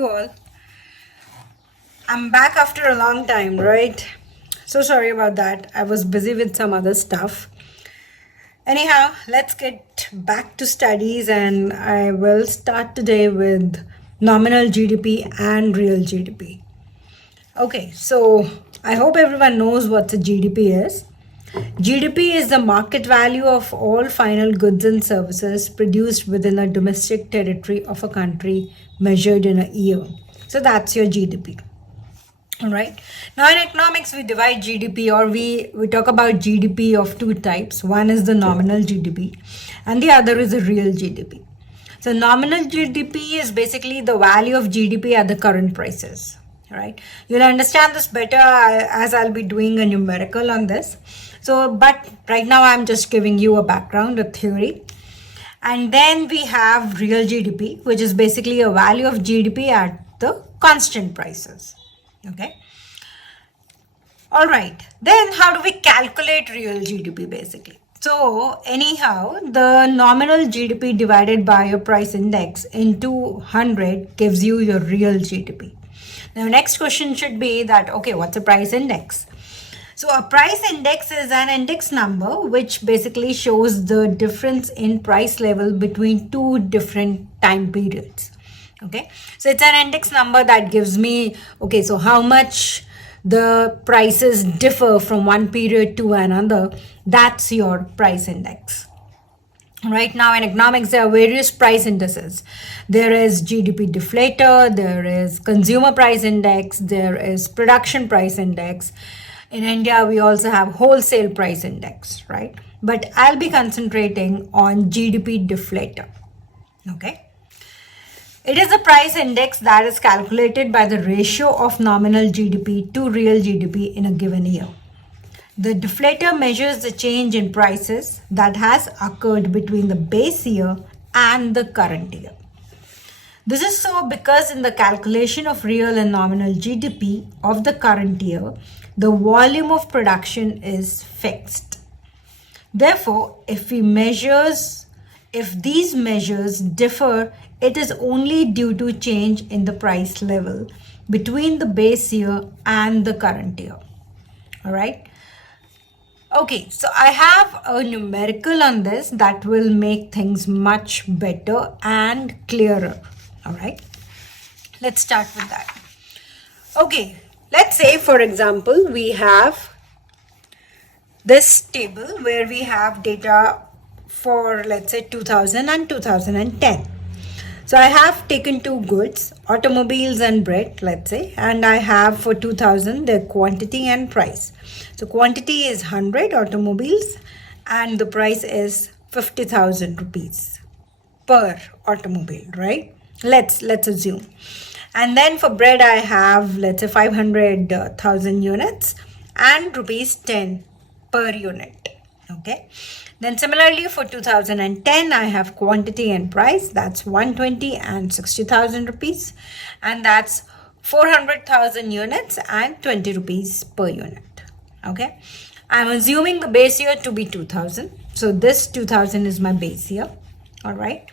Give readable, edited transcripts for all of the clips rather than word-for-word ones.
you all. I'm back after a long time, right? So sorry about that. I was busy with some other stuff. Anyhow, let's get back to studies, and I will start today with nominal GDP and real GDP. Okay, so I hope everyone knows what a GDP is. GDP is the market value of all final goods and services produced within a domestic territory of a country measured in a year. So that's your GDP. All right. Now in economics, we divide GDP, or we talk about GDP of two types. One is the nominal GDP and the other is the real GDP. So nominal GDP is basically the value of GDP at the current prices. Right. You'll understand this better as I'll be doing a numerical on this. So, but right now I'm just giving you a background, a theory. And then we have real GDP, which is basically a value of GDP at the constant prices. Okay. All right. Then how do we calculate real GDP basically? So anyhow, the nominal GDP divided by your price index into 100 gives you your real GDP. Now, next question should be that, okay, what's a price index? So a price index is an index number which basically shows the difference in price level between two different time periods. Okay, so it's an index number that gives me, okay, so how much the prices differ from one period to another. That's your price index. Right now in economics, there are various price indices. There is GDP deflator, there is consumer price index, there is production price index. In India, we also have wholesale price index, right? But I'll be concentrating on GDP deflator, okay? It is a price index that is calculated by the ratio of nominal GDP to real GDP in a given year. The deflator measures the change in prices that has occurred between the base year and the current year. This is so because in the calculation of real and nominal GDP of the current year, the volume of production is fixed. Therefore, if these measures differ, it is only due to change in the price level between the base year and the current year. All right. Okay, so I have a numerical on this that will make things much better and clearer. All right, let's start with that. Okay, let's say, for example, we have this table where we have data for, let's say, 2000 and 2010. So I have taken two goods, automobiles and bread, let's say, and I have for 2000 the quantity and price. So quantity is 100 automobiles and the price is 50,000 rupees per automobile, right? Let's assume. And then for bread, I have, let's say, 500,000 units and rupees 10 per unit. Okay. Then similarly for 2010, I have quantity and price. That's 120 and 60,000 rupees. And that's 400,000 units and 20 rupees per unit. Okay. I'm assuming the base year to be 2000. So this 2000 is my base year. All right.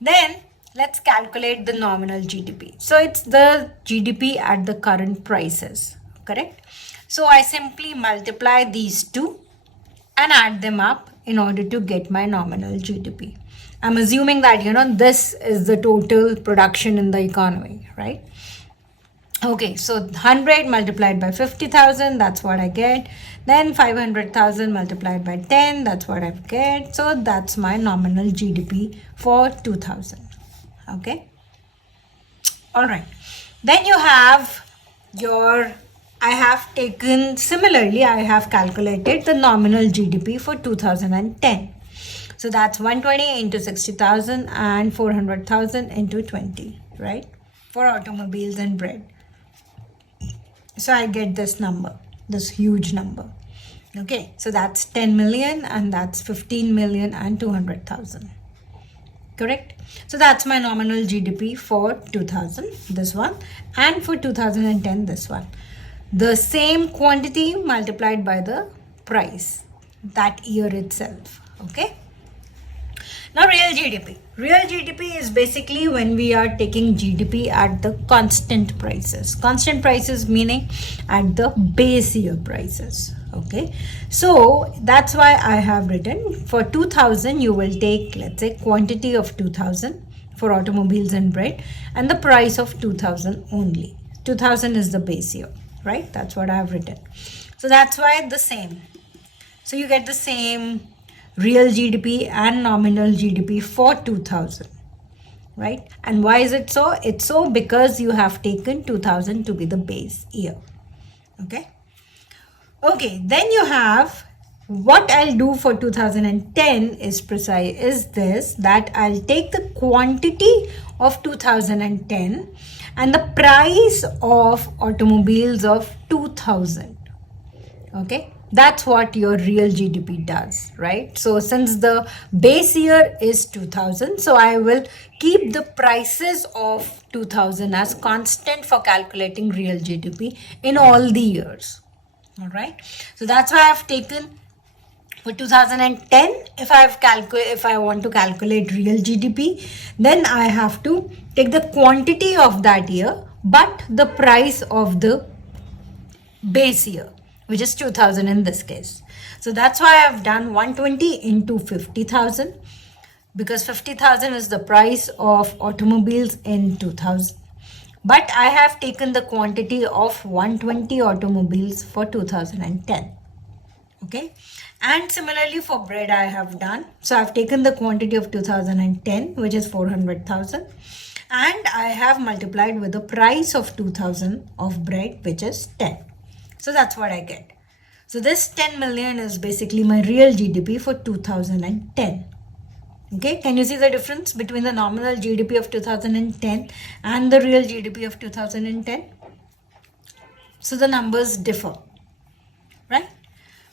Then let's calculate the nominal GDP. So it's the GDP at the current prices, correct? So I simply multiply these two and add them up in order to get my nominal GDP. I'm assuming that, this is the total production in the economy, right? Okay, so 100 multiplied by 50,000, that's what I get. Then 500,000 multiplied by 10, that's what I get. So that's my nominal GDP for 2000. Okay. All right. Then you have I have calculated the nominal GDP for 2010. So that's 120 into 60,000 and 400,000 into 20, right? For automobiles and bread. So I get this number, this huge number. Okay. So that's 10 million and that's 15 million and 200,000. Correct? So that's my nominal GDP for 2000, this one, and for 2010, this one. The same quantity multiplied by the price that year itself. Okay? Now real GDP. Real GDP is basically when we are taking GDP at the constant prices. Constant prices meaning at the base year prices. Okay. So that's why I have written for 2000 you will take, let's say, quantity of 2000 for automobiles and bread and the price of 2000 only. 2000 is the base year, right? That's what I have written. So that's why the same. So you get the same real GDP and nominal GDP for 2000, right? And why is it so? It's so because you have taken 2000 to be the base year. Okay. Okay, then you have what I'll do for 2010 is this, that I'll take the quantity of 2010 and the price of automobiles of 2000. Okay, that's what your real GDP does, right? So since the base year is 2000, so I will keep the prices of 2000 as constant for calculating real GDP in all the years. All right, so that's why I've taken for 2010. If I want to calculate real GDP, then I have to take the quantity of that year but the price of the base year, which is 2000 in this case. So that's why I've done 120 into 50,000, because 50,000 is the price of automobiles in 2000. But I have taken the quantity of 120 automobiles for 2010. Okay. And similarly for bread I have done. So I've taken the quantity of 2010, which is 400,000. And I have multiplied with the price of 2000 of bread, which is 10. So that's what I get. So this 10 million is basically my real GDP for 2010. Okay, can you see the difference between the nominal GDP of 2010 and the real GDP of 2010? So the numbers differ, right?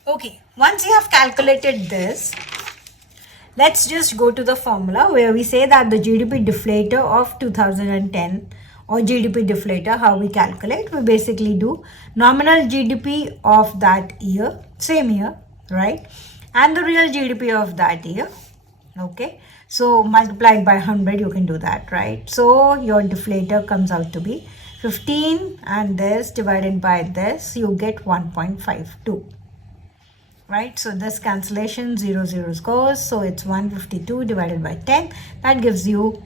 Okay, once you have calculated this, let's just go to the formula where we say that the GDP deflator of 2010 or GDP deflator, how we calculate, we basically do nominal GDP of that year, same year, right? And the real GDP of that year. Okay, so multiplied by 100, you can do that, right? So your deflator comes out to be 15 and this divided by this, you get 1.52, right? So this cancellation 0 zeros goes, so it's 152 divided by 10, that gives you,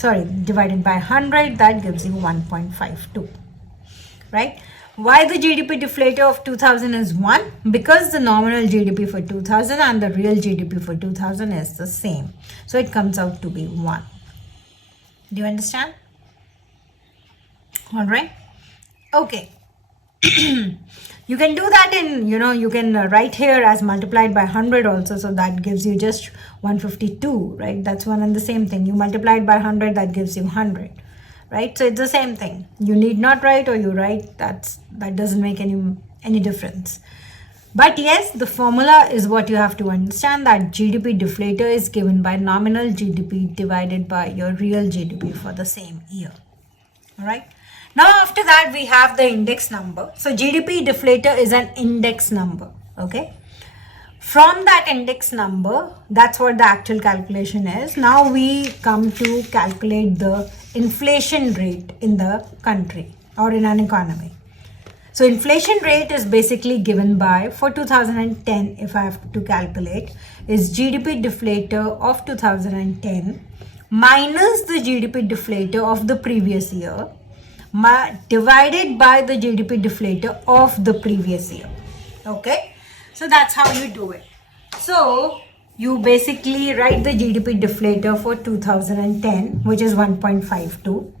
divided by 100, that gives you 1.52, right? Why the GDP deflator of 2000 is 1? Because the nominal GDP for 2000 and the real GDP for 2000 is the same. So it comes out to be 1. Do you understand? All right. Okay. You can do that in, you can write here as multiplied by 100 also. So that gives you just 152, right? That's one and the same thing. You multiplied by 100, that gives you 100. Right, so it's the same thing. You need not write, or you write, that doesn't make any difference. But yes, the formula is what you have to understand, that GDP deflator is given by nominal GDP divided by your real GDP for the same year. All right. Now after that we have the index number. So GDP deflator is an index number. Okay. From that index number, that's what the actual calculation is. Now we come to calculate the inflation rate in the country or in an economy. So inflation rate is basically given by, for 2010, if I have to calculate, is GDP deflator of 2010 minus the GDP deflator of the previous year divided by the GDP deflator of the previous year. Okay. So that's how you do it. So you basically write the GDP deflator for 2010, which is 1.52,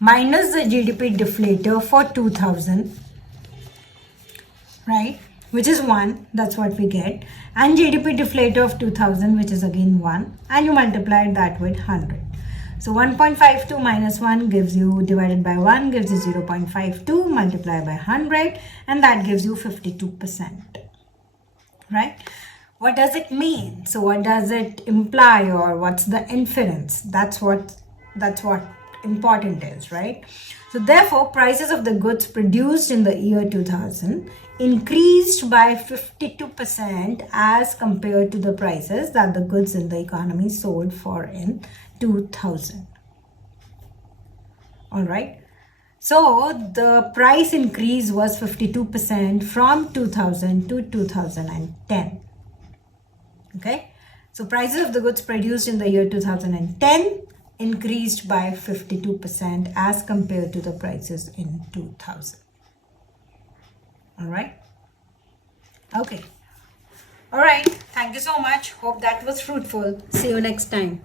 minus the GDP deflator for 2000, right, which is 1, that's what we get, and GDP deflator of 2000, which is again 1, and you multiply that with 100. So 1.52 minus 1 gives you, divided by 1 gives you 0.52, multiply by 100, and that gives you 52%. Right? What does it mean? So what does it imply, or what's the inference? That's what important is, right? So therefore, prices of the goods produced in the year 2000 increased by 52% as compared to the prices that the goods in the economy sold for in 2000. All right. So the price increase was 52% from 2000 to 2010. Okay. So prices of the goods produced in the year 2010 increased by 52% as compared to the prices in 2000. All right. Okay. All right. Thank you so much. Hope that was fruitful. See you next time.